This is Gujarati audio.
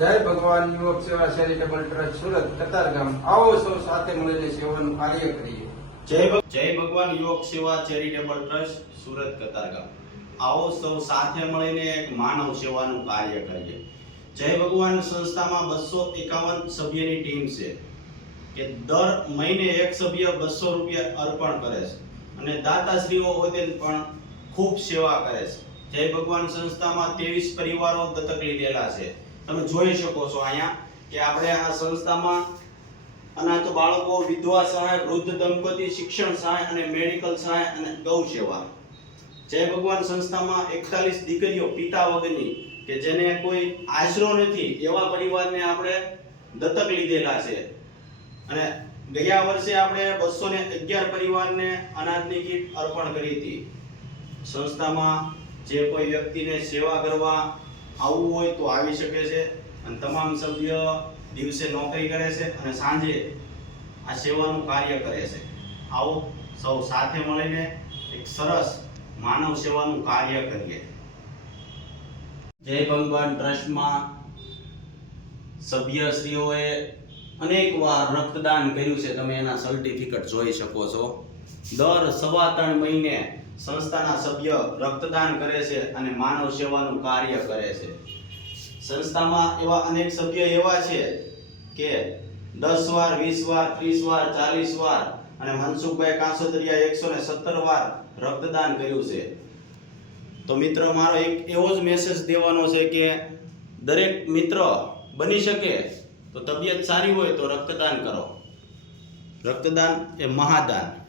જય ભગવાન યુવક સેવા ચેરિટેબલ ટ્રસ્ટ સુરત કતારગામ આવો સૌ સાથે મળીને સેવાનું કાર્ય કરીએ. જય ભગવાન યુવક સેવા ચેરિટેબલ ટ્રસ્ટ સુરત કતારગામ આવો સૌ સાથે મળીને એક માનવ સેવાનું કાર્ય કરીએ. જય ભગવાન સંસ્થામાં 251 સભ્યની ટીમ છે કે દર મહિને એક સભ્ય 200 રૂપિયા અર્પણ કરે છે અને દાતાશ્રીઓ હોય તે પણ ખૂબ સેવા કરે છે. જય ભગવાન સંસ્થામાં 23 પરિવારો દત્તક લીધેલા છે. તમે જોઈ શકો છો અહીંયા કે આપણે આ સંસ્થામાં અનાથ બાળકો, વિધવા સહાય, વૃદ્ધ દંપતી, શિક્ષણ સહાય અને મેડિકલ સહાય અને ગૌ સેવા. જય ભગવાન સંસ્થામાં 41 દીકરીઓ પિતા વગરની કે જેને કોઈ આશરો નથી એવા પરિવારને આપણે દત્તક લીધેલા છે અને ગયા વર્ષે આપણે 211 પરિવારને અનાજની કીટ અર્પણ કરી હતી. સંસ્થામાં જે કોઈ વ્યક્તિને સેવા કરવા આવવું હોય તો આવી શકે છે અને તમામ સભ્ય દિવસે નોકરી કરે છે અને સાંજે આ સેવાનું કાર્ય કરે છે. આવો સૌ સાથે મળીને એક સરસ માનવ સેવાનું કાર્ય કરીએ. જય ભગવાન ટ્રસ્ટમાં સભ્યશ્રીઓએ અનેકવાર રક્તદાન કર્યું છે. તમે એના સર્ટિફિકેટ જોઈ શકો છો. દર 3.25 મહિને સંસ્થાના સભ્ય રક્તદાન કરે છે અને માનવ સેવાનું કાર્ય કરે છે. સંસ્થામાં એવા અનેક સભ્ય એવા છે કે 10 વાર, 20 વાર, 30 વાર, 40 વાર અને મનસુખભાઈ કાંસોદરિયા 117 વાર રક્તદાન કર્યું છે. તો મિત્ર, મારો એક એવો જ મેસેજ દેવાનો છે કે દરેક મિત્ર બની શકે તો તબિયત સારી હોય તો રક્તદાન કરો. રક્તદાન એ મહાદાન.